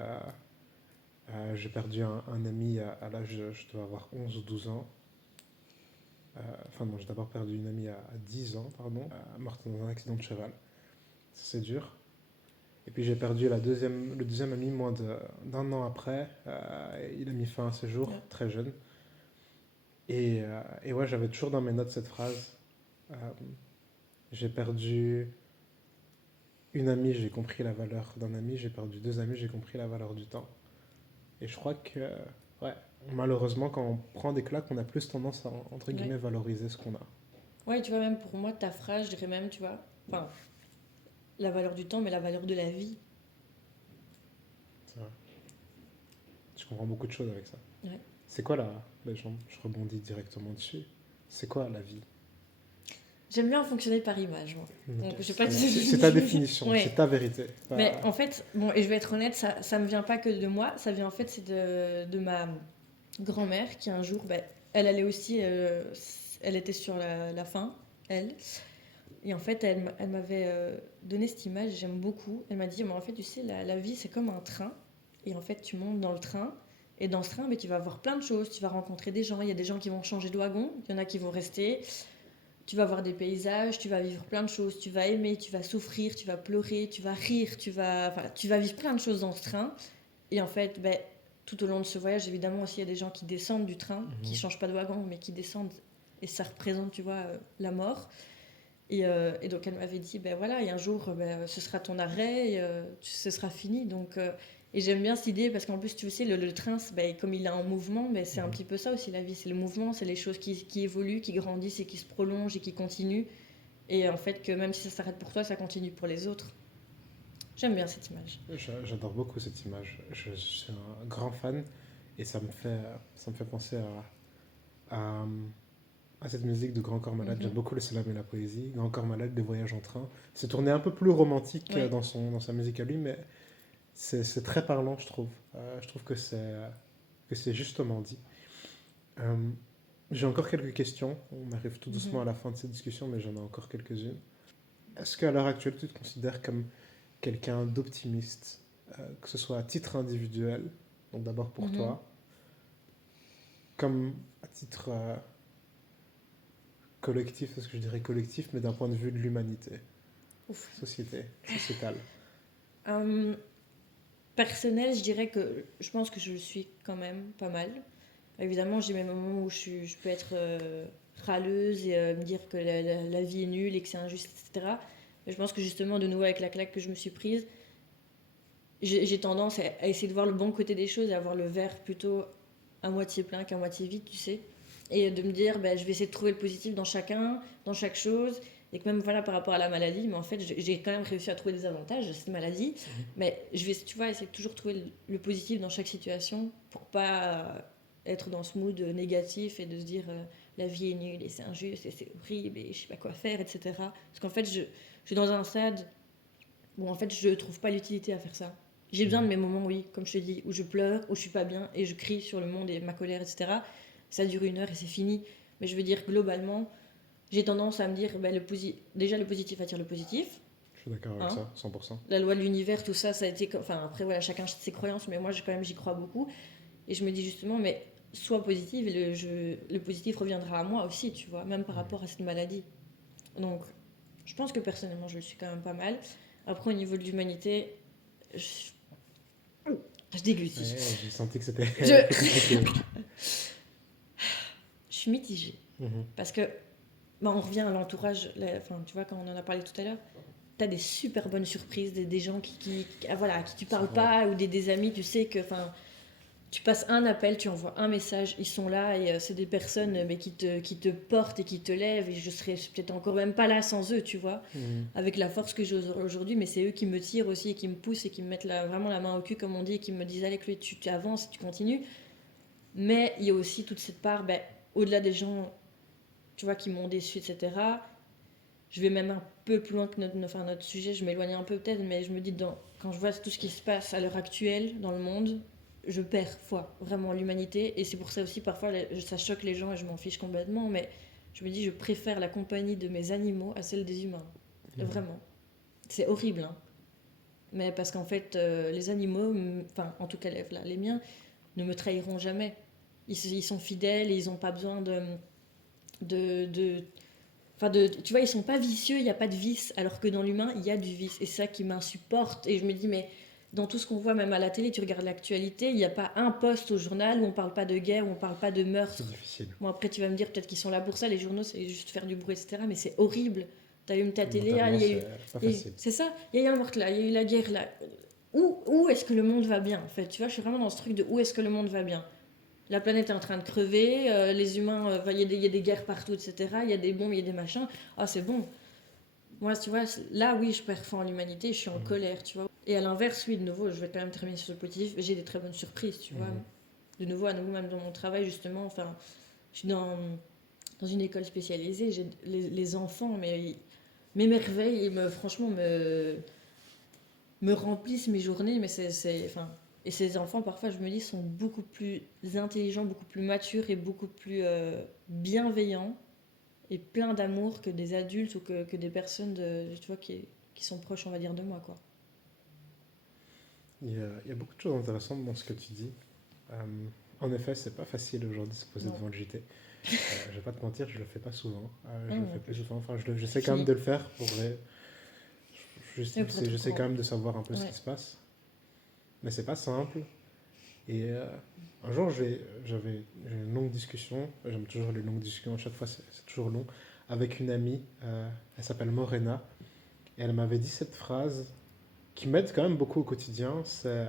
j'ai perdu un ami à l'âge, je dois avoir 11 ou 12 ans. Enfin non, j'ai d'abord perdu une amie à 10 ans, pardon, morte dans un accident de cheval. Ça, c'est dur. Et puis j'ai perdu le deuxième ami d'un an après. Il a mis fin à ses jours, Ouais. très jeune. Et ouais, j'avais toujours dans mes notes cette phrase. Euh, j'ai perdu une amie, j'ai compris la valeur d'un ami. J'ai perdu deux amis, j'ai compris la valeur du temps. Et je crois que, ouais, malheureusement, quand on prend des claques, on a plus tendance à, entre Ouais. guillemets, valoriser ce qu'on a. Ouais, tu vois, même pour moi, ta phrase, je dirais même, tu vois, enfin, la valeur du temps, mais la valeur de la vie. C'est vrai. Je comprends beaucoup de choses avec ça. Ouais. C'est quoi la... ben, je rebondis directement dessus. C'est quoi la vie? J'aime bien fonctionner par image, moi. Ok, Donc, je sais c'est pas très bien. si... C'est ta définition, Ouais. c'est ta vérité. Mais en fait, bon, et je vais être honnête, ça me vient pas que de moi, ça vient en fait, c'est de ma grand-mère qui un jour, ben, elle allait aussi, elle était sur la fin, elle. Et en fait, elle m'avait donné cette image, j'aime beaucoup. Elle m'a dit, mais en fait, tu sais, la vie, c'est comme un train. Et en fait, tu montes dans le train. Et dans ce train, mais tu vas voir plein de choses. Tu vas rencontrer des gens. Il y a des gens qui vont changer de wagon. Il y en a qui vont rester. Tu vas voir des paysages. Tu vas vivre plein de choses. Tu vas aimer, tu vas souffrir, tu vas pleurer, tu vas rire. Enfin, tu vas vivre plein de choses dans ce train. Et en fait, ben, tout au long de ce voyage, évidemment, aussi, il y a des gens qui descendent du train, qui Mhm. changent pas de wagon, mais qui descendent. Et ça représente, tu vois, la mort. Et donc elle m'avait dit, ben voilà, et un jour, ben, ce sera ton arrêt, ce sera fini. Donc, et j'aime bien cette idée parce qu'en plus, tu sais, le train, ben, comme il est en mouvement, ben, c'est un Mhm. petit peu ça aussi la vie, c'est le mouvement, c'est les choses qui évoluent, qui grandissent et qui se prolongent et qui continuent. Et en fait, que même si ça s'arrête pour toi, ça continue pour les autres. J'aime bien cette image. J'adore beaucoup cette image. Je suis un grand fan et ça me fait penser à, à cette musique de Grand Corps Malade. J'aime Mhm. beaucoup le slam et la poésie. Grand Corps Malade, des voyages en train. C'est tourné un peu plus romantique Oui. dans sa musique à lui, mais c'est très parlant, je trouve. Je trouve que c'est justement dit. Euh, j'ai encore quelques questions. On arrive tout doucement Mhm. à la fin de cette discussion, mais j'en ai encore quelques-unes. Est-ce qu'à l'heure actuelle, tu te considères comme quelqu'un d'optimiste, que ce soit à titre individuel, donc d'abord pour Mhm. toi, comme à titre collectif, est-ce que je dirais collectif, mais d'un point de vue de l'humanité, Ouf. sociétale. Euh, Personnel, je dirais que je pense que je le suis quand même pas mal. Évidemment, j'ai mes moments où je peux être râleuse et me dire que la vie est nulle et que c'est injuste, etc. Mais je pense que justement, de nouveau, avec la claque que je me suis prise, j'ai tendance à essayer de voir le bon côté des choses et à voir le verre plutôt à moitié plein qu'à moitié vide, tu sais. Et de me dire, ben, je vais essayer de trouver le positif dans chacun, dans chaque chose. Et que même voilà, par rapport à la maladie, mais en fait, j'ai quand même réussi à trouver des avantages de cette maladie. Mais je vais, tu vois, essayer de toujours trouver le positif dans chaque situation pour pas être dans ce mood négatif et de se dire la vie est nulle et c'est injuste et c'est horrible et je sais pas quoi faire, etc. Parce qu'en fait, je suis dans un stade où en fait, je trouve pas l'utilité à faire ça. J'ai besoin de mes moments, oui, comme je te dis, où je pleure, où je suis pas bien et je crie sur le monde et ma colère, etc. Ça dure 1 heure et c'est fini. Mais je veux dire, globalement, j'ai tendance à me dire, bah, déjà le positif attire le positif. Je suis d'accord avec Hein. ça, 100%. La loi de l'univers, tout ça, ça a été. Enfin, après, voilà, chacun ses croyances, mais moi, quand même, j'y crois beaucoup. Et je me dis justement, mais sois positive et le positif reviendra à moi aussi, tu vois, même par Mhm. rapport à cette maladie. Donc, je pense que personnellement, je le suis quand même pas mal. Après, au niveau de l'humanité, je, je déglutis. Ouais, j'ai senti que c'était Je, un peu compliqué. je suis mitigée. Mhm. Parce que, bah, on revient à l'entourage, enfin, tu vois, quand on en a parlé tout à l'heure, t'as des super bonnes surprises, des gens voilà, à qui tu C'est parles vrai. pas, ou des amis, tu sais que, enfin, tu passes un appel, tu envoies un message, ils sont là et c'est des personnes mais qui te portent et qui te lèvent et je serais peut-être encore même pas là sans eux, tu vois, Mhm. avec la force que j'ai aujourd'hui, mais c'est eux qui me tirent aussi et qui me poussent et qui me mettent vraiment la main au cul comme on dit et qui me disent allez Chloé, tu avances, tu continues. Mais il y a aussi toute cette part, ben, au-delà des gens, tu vois, qui m'ont déçu, etc. Je vais même un peu plus loin que notre sujet, je m'éloigne un peu peut-être, mais je me dis, quand je vois tout ce qui se passe à l'heure actuelle dans le monde, je perds foi vraiment en l'humanité. Et c'est pour ça aussi, parfois, ça choque les gens et je m'en fiche complètement, mais je me dis, je préfère la compagnie de mes animaux à celle des humains. Mhm. Vraiment. C'est horrible, hein. Mais parce qu'en fait, les animaux, enfin, en tout cas les miens, ne me trahiront jamais. Ils sont fidèles et ils n'ont pas besoin de enfin, tu vois, ils sont pas vicieux, il n'y a pas de vice, alors que dans l'humain, il y a du vice. Et c'est ça qui m'insupporte. Et je me dis, mais dans tout ce qu'on voit, même à la télé, tu regardes l'actualité, il n'y a pas un poste au journal où on parle pas de guerre, où on parle pas de C'est meurtre. difficile. Bon, après, tu vas me dire peut-être qu'ils sont là pour ça, les journaux, c'est juste faire du bruit, etc. Mais c'est horrible. Tu allumes ta télé, ah, Mentalement, c'est pas facile. c'est ça, il y a eu un meurtre là, il y a eu la guerre là. Où est-ce que le monde va bien, en fait? Tu vois, je suis vraiment dans ce truc de où est-ce que le monde va bien. La planète est en train de crever, les humains, il y a des guerres partout, etc. Il y a des bombes, il y a des machins. Ah, c'est bon. Moi, tu vois, là, oui, je perds foi en l'humanité, je suis en Mhm. colère, tu vois. Et à l'inverse, oui, de nouveau, je vais quand même terminer sur le positif, j'ai des très bonnes surprises, tu vois. Mhm. De nouveau, à nouveau, même dans mon travail, justement, enfin, je suis dans une école spécialisée, j'ai les enfants, mais m'émerveillent et franchement, me remplissent mes journées, mais enfin, et ces enfants, parfois, je me dis, sont beaucoup plus intelligents, beaucoup plus matures et beaucoup plus bienveillants et pleins d'amour que des adultes ou que des personnes tu vois, qui sont proches, on va dire, de moi, quoi. Il y a beaucoup de choses intéressantes dans ce que tu dis. En effet, c'est pas facile aujourd'hui de se poser Non, devant le JT. Je vais pas te mentir, je le fais pas souvent. Je non, le non fais plus plus. souvent. Enfin, j'essaie quand même Puis, de le faire pour et pour être au j'essaie quand courant. même de savoir un peu ce qui Ouais. se passe. Mais c'est pas simple. Et un jour, j'ai une longue discussion. J'aime toujours les longues discussions. À chaque fois, c'est toujours long. Avec une amie. Elle s'appelle Morena. Et elle m'avait dit cette phrase qui m'aide quand même beaucoup au quotidien. C'est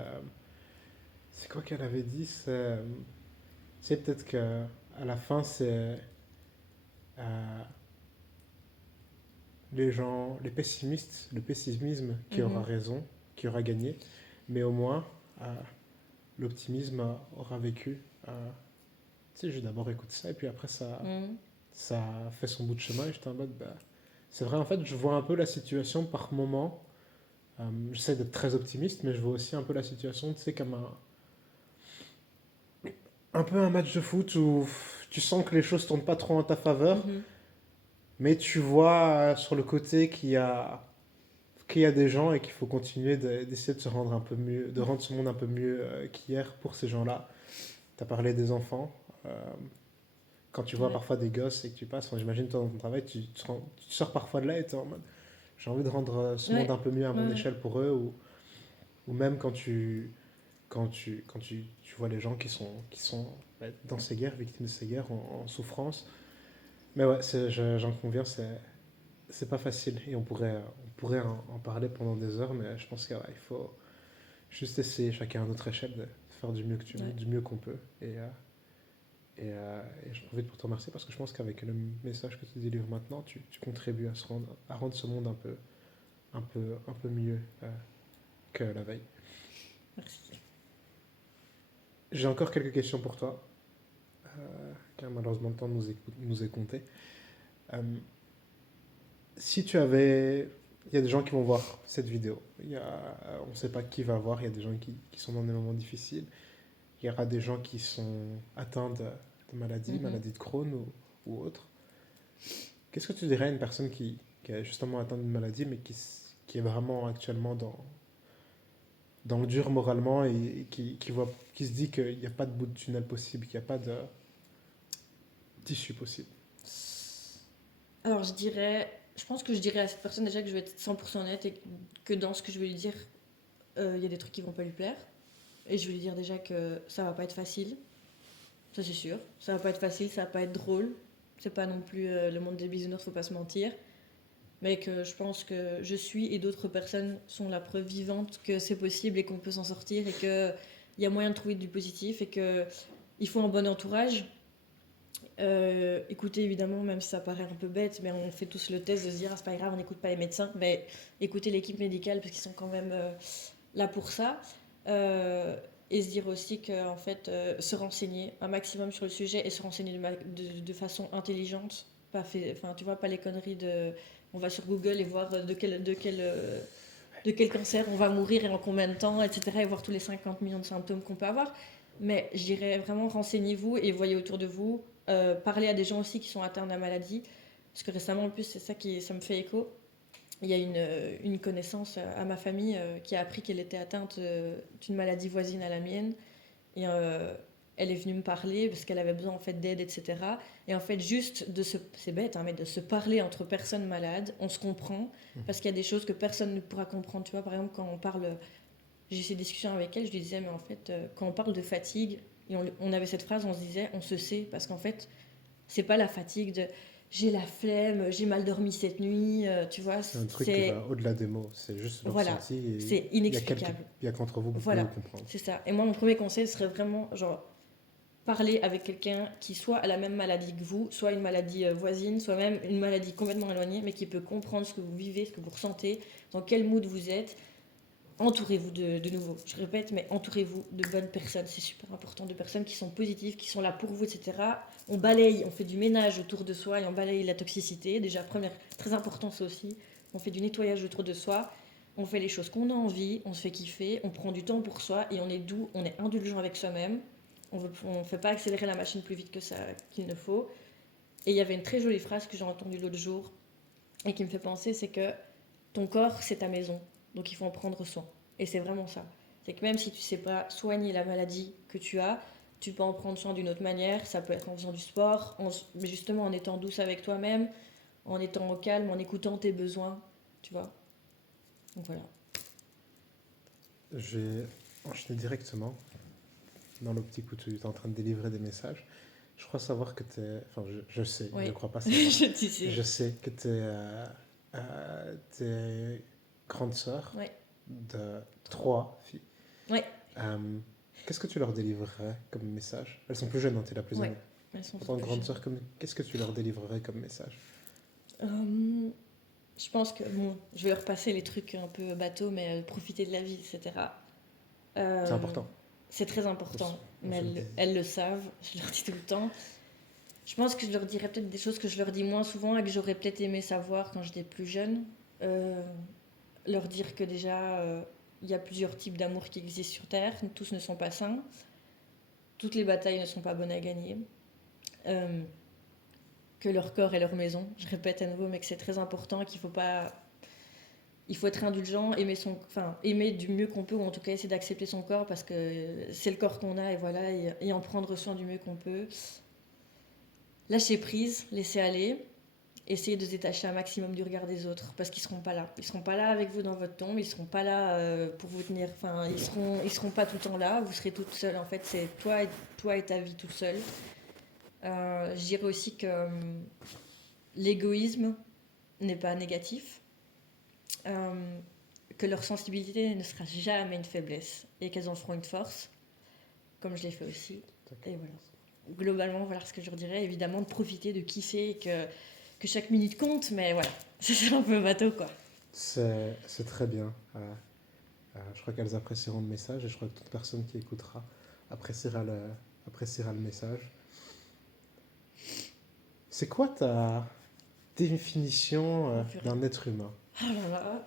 quoi qu'elle avait dit? C'est peut-être qu'à la fin, c'est euh, les gens, les pessimistes, le pessimisme qui aura Mhm. raison, qui aura gagné. Mais au moins, euh, l'optimisme aura vécu. Tu sais, j'ai d'abord écouté ça et puis après, Mhm. ça a fait son bout de chemin et j'étais en mode, bah, c'est vrai, en fait, je vois un peu la situation par moment. J'essaie d'être très optimiste, mais je vois aussi un peu la situation, tu sais, comme un peu un match de foot où tu sens que les choses tournent pas trop en ta faveur, Mhm. mais tu vois sur le côté qu'il y a des gens et qu'il faut continuer d'essayer de se rendre un peu mieux, de rendre ce monde un peu mieux qu'hier pour ces gens-là. Tu as parlé des enfants. euh, Quand tu vois Ouais. parfois des gosses et que tu passes, enfin, j'imagine toi dans ton travail, tu sors parfois de là et tu es en mode j'ai envie de rendre ce monde Ouais. un peu mieux à mon Ouais. échelle pour eux, ou même tu vois les gens qui sont bah, dans ces guerres, victimes de ces guerres, en souffrance. Mais ouais, j'en conviens, c'est pas facile et on pourrait en parler pendant des heures, mais je pense qu'il faut juste essayer chacun à notre échelle de faire Ouais. du mieux qu'on peut. Et je profite pour te remercier parce que je pense qu'avec le message que tu délivres maintenant, tu contribues à rendre ce monde un peu mieux que la veille. Merci. J'ai encore quelques questions pour toi, car malheureusement le temps nous est compté. Euh, Si tu avais... Il y a des gens qui vont voir cette vidéo. On ne sait pas qui va voir. Il y a des gens qui sont dans des moments difficiles. Il y aura des gens qui sont atteints de maladies, Mhm. maladies de Crohn ou autres. Qu'est-ce que tu dirais à une personne qui est justement atteinte d'une maladie, mais qui est vraiment actuellement dans le dur moralement et qui se dit qu'il n'y a pas de bout de tunnel possible, qu'il n'y a pas de tissu possible? Alors je pense que je dirais à cette personne déjà que je vais être 100% honnête et que dans ce que je vais lui dire, il y a des trucs qui vont pas lui plaire. Et je vais lui dire déjà que ça va pas être facile, ça c'est sûr. Ça va pas être facile, ça va pas être drôle. C'est pas non plus le monde des bisounours, faut pas se mentir. Mais que je pense que je suis et d'autres personnes sont la preuve vivante que c'est possible et qu'on peut s'en sortir et qu'il y a moyen de trouver du positif et qu'il faut un bon entourage. Écoutez, évidemment, même si ça paraît un peu bête, mais on fait tous le test de se dire ah, c'est pas grave, on n'écoute pas les médecins, mais écoutez l'équipe médicale parce qu'ils sont quand même là pour ça. Et se dire aussi que en fait, se renseigner un maximum sur le sujet et se renseigner de façon intelligente, enfin tu vois, pas les conneries de on va sur Google et voir de quel cancer on va mourir et en combien de temps, etc. Et voir tous les 50 millions de symptômes qu'on peut avoir. Mais je dirais vraiment renseignez-vous et voyez autour de vous. Parlez à des gens aussi qui sont atteints de la maladie. Parce que récemment, en plus, c'est ça ça me fait écho. Il y a une connaissance à ma famille qui a appris qu'elle était atteinte d'une maladie voisine à la mienne. Et elle est venue me parler parce qu'elle avait besoin en fait d'aide, etc. Et en fait, juste c'est bête, hein, mais de se parler entre personnes malades, on se comprend parce qu'il y a des choses que personne ne pourra comprendre. Tu vois, par exemple, quand on parle, j'ai eu ces discussions avec elle, je lui disais, mais en fait, quand on parle de fatigue, et on avait cette phrase, on se disait, on se sait, parce qu'en fait, c'est pas la fatigue de j'ai la flemme, j'ai mal dormi cette nuit, tu vois, C'est un truc qui va au-delà des mots, c'est juste le voilà, ressenti et c'est inexplicable. il y a qu'entre vous que vous pouvez Voilà, le comprendre. c'est ça. Et moi, mon premier conseil serait vraiment, genre, parler avec quelqu'un qui soit a la même maladie que vous, soit une maladie voisine, soit même une maladie complètement éloignée, mais qui peut comprendre ce que vous vivez, ce que vous ressentez, dans quel mood vous êtes. Entourez-vous de nouveau, je répète, mais entourez-vous de bonnes personnes, c'est super important, de personnes qui sont positives, qui sont là pour vous, etc. On balaye, on fait du ménage autour de soi et on balaye la toxicité. Déjà, première, très important ça aussi, on fait du nettoyage autour de soi, on fait les choses qu'on a envie, on se fait kiffer, on prend du temps pour soi et on est doux, on est indulgent avec soi-même. On ne fait pas accélérer la machine plus vite que ça qu'il ne faut. Et il y avait une très jolie phrase que j'ai entendue l'autre jour et qui me fait penser, c'est que ton corps, c'est ta maison. Donc il faut en prendre soin. Et c'est vraiment ça. C'est que même si tu ne sais pas soigner la maladie que tu as, tu peux en prendre soin d'une autre manière. Ça peut être en faisant du sport, mais justement en étant douce avec toi-même, en étant au calme, en écoutant tes besoins. Tu vois. Donc voilà. Je vais enchaîner directement dans l'optique où tu es en train de délivrer des messages. Je crois savoir que tu es. Enfin, je sais, Oui. je ne crois pas savoir. Je sais. Je sais que tu es grande sœur Oui. de 3 filles. Oui. Qu'est-ce que tu leur délivrerais comme message? Elles sont plus jeunes, hein, tu es la plus aînée. Elles sont En tant que plus grande jeunes. sœur, qu'est-ce que tu leur délivrerais comme message? Je pense que, bon, je vais repasser les trucs un peu bateau, mais profiter de la vie, etc. C'est important. C'est très important, mais On se le dit. elles le savent, je leur dis tout le temps. Je pense que je leur dirais peut-être des choses que je leur dis moins souvent et que j'aurais peut-être aimé savoir quand j'étais plus jeune. Leur dire que déjà, il y a plusieurs types d'amour qui existent sur Terre, tous ne sont pas sains, toutes les batailles ne sont pas bonnes à gagner, que leur corps est leur maison. Je répète à nouveau, mais que c'est très important, qu'il faut pas... Il faut être indulgent, aimer du mieux qu'on peut, ou en tout cas essayer d'accepter son corps parce que c'est le corps qu'on a et voilà, et en prendre soin du mieux qu'on peut. Lâcher prise, laisser aller, essayer de se détacher un maximum du regard des autres parce qu'ils seront pas là. Ils seront pas là avec vous dans votre tombe, ils seront pas là pour vous tenir. Enfin, ils seront pas tout le temps là. Vous serez toute seule. En fait, c'est toi et ta vie toute seule. Je dirais aussi que l'égoïsme n'est pas négatif. Que leur sensibilité ne sera jamais une faiblesse et qu'elles en feront une force, comme je l'ai fait aussi. Et voilà. Globalement, voilà ce que je leur dirais. Évidemment, de profiter, de kiffer, que chaque minute compte, mais voilà, c'est un peu bateau, quoi. C'est très bien. Je crois qu'elles apprécieront le message et je crois que toute personne qui écoutera appréciera le message. C'est quoi ta définition d'un être humain? Oh là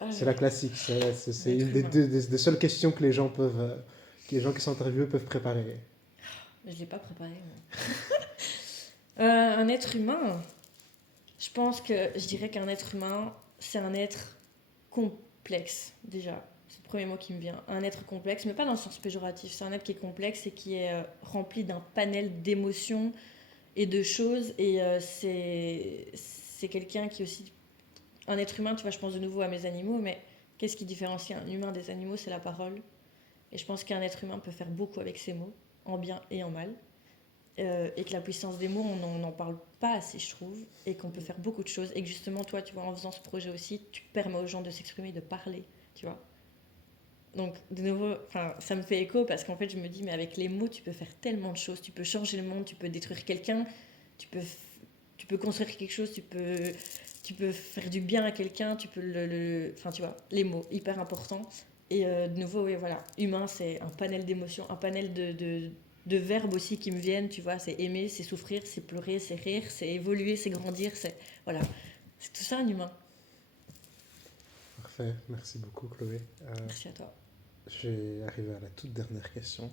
là. C'est la classique. C'est une L'être des seules questions que les gens que les gens qui sont interviewés peuvent préparer. Je l'ai pas préparé. Un être humain. Je pense que je dirais qu'un être humain, c'est un être complexe, déjà. C'est le premier mot qui me vient. Un être complexe, mais pas dans le sens péjoratif. C'est un être qui est complexe et qui est rempli d'un panel d'émotions et de choses. Et c'est quelqu'un qui est aussi. Un être humain, tu vois, je pense de nouveau à mes animaux, mais qu'est-ce qui différencie un humain des animaux? C'est la parole. Et je pense qu'un être humain peut faire beaucoup avec ses mots, en bien et en mal. Et que la puissance des mots, on n'en parle pas assez, je trouve, et qu'on peut faire beaucoup de choses. Et que justement, toi, tu vois, en faisant ce projet aussi, tu permets aux gens de s'exprimer, de parler, tu vois. Donc, de nouveau, ça me fait écho parce qu'en fait, je me dis, mais avec les mots, tu peux faire tellement de choses. Tu peux changer le monde, tu peux détruire quelqu'un, tu peux, tu peux construire quelque chose, tu peux faire du bien à quelqu'un, tu peux Enfin, tu vois, les mots, hyper importants. Et de nouveau, oui, voilà, humain, c'est un panel d'émotions, un panel de verbes aussi qui me viennent, tu vois, c'est aimer, c'est souffrir, c'est pleurer, c'est rire, c'est évoluer, c'est grandir, c'est... Voilà, c'est tout ça un humain. Parfait, merci beaucoup Chloé. Merci à toi. Je vais arriver à la toute dernière question.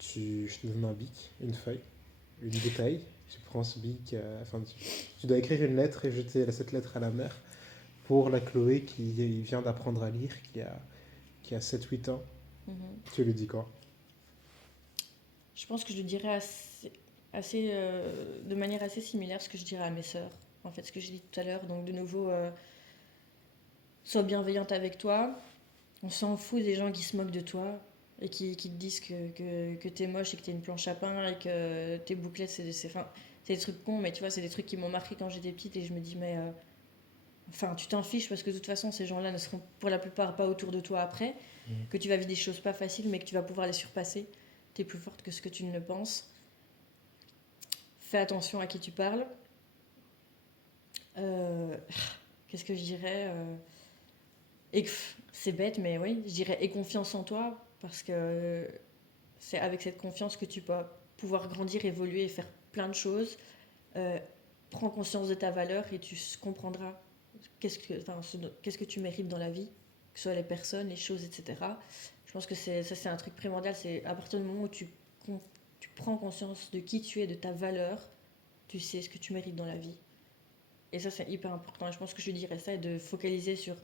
Je te donne un bic, une feuille, une bouteille. Tu prends ce bic, tu dois écrire une lettre et jeter cette lettre à la mer pour la Chloé qui vient d'apprendre à lire, qui a 7 8 ans. Mhm. Tu lui dis quoi? Je pense que je le dirais de manière assez similaire ce que je dirais à mes sœurs. En fait, ce que j'ai dit tout à l'heure. Donc, de nouveau, sois bienveillante avec toi. On s'en fout des gens qui se moquent de toi et qui te disent que t'es moche et que t'es une planche à pain et que tes bouclettes, c'est des trucs cons, mais tu vois, c'est des trucs qui m'ont marqué quand j'étais petite et je me dis, mais enfin, tu t'en fiches parce que de toute façon, ces gens-là ne seront pour la plupart pas autour de toi après, que tu vas vivre des choses pas faciles, mais que tu vas pouvoir les surpasser. T'es plus forte que ce que tu ne le penses. Fais attention à qui tu parles. Euh, Qu'est-ce que je dirais c'est bête, mais oui, je dirais aie confiance en toi parce que c'est avec cette confiance que tu peux pouvoir grandir, évoluer et faire plein de choses. Euh, Prends conscience de ta valeur et tu comprendras qu'est-ce que tu mérites dans la vie, que ce soit les personnes, les choses, etc. Je pense que c'est un truc primordial. C'est à partir du moment où tu prends conscience de qui tu es, de ta valeur, tu sais ce que tu mérites dans la vie. Et ça, c'est hyper important. Et je pense que je dirais ça et de focaliser sur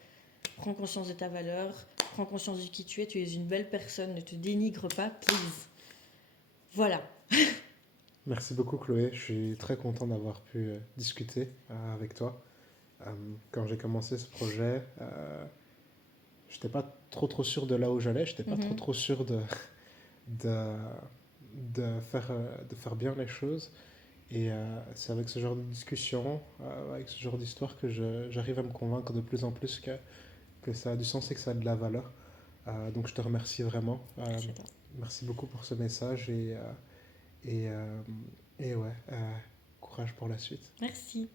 prends conscience de ta valeur, prends conscience de qui tu es une belle personne, ne te dénigre pas, please. Voilà. Merci beaucoup Chloé, je suis très content d'avoir pu discuter avec toi. Quand j'ai commencé ce projet, je n'étais pas trop sûr de là où j'allais, je n'étais pas Mhm. trop sûr de, de faire bien les choses. Et c'est avec ce genre de discussion, avec ce genre d'histoire que j'arrive à me convaincre de plus en plus que ça a du sens et que ça a de la valeur. Donc je te remercie vraiment. Merci à toi. Merci beaucoup pour ce message et, euh, et ouais, courage pour la suite. Merci.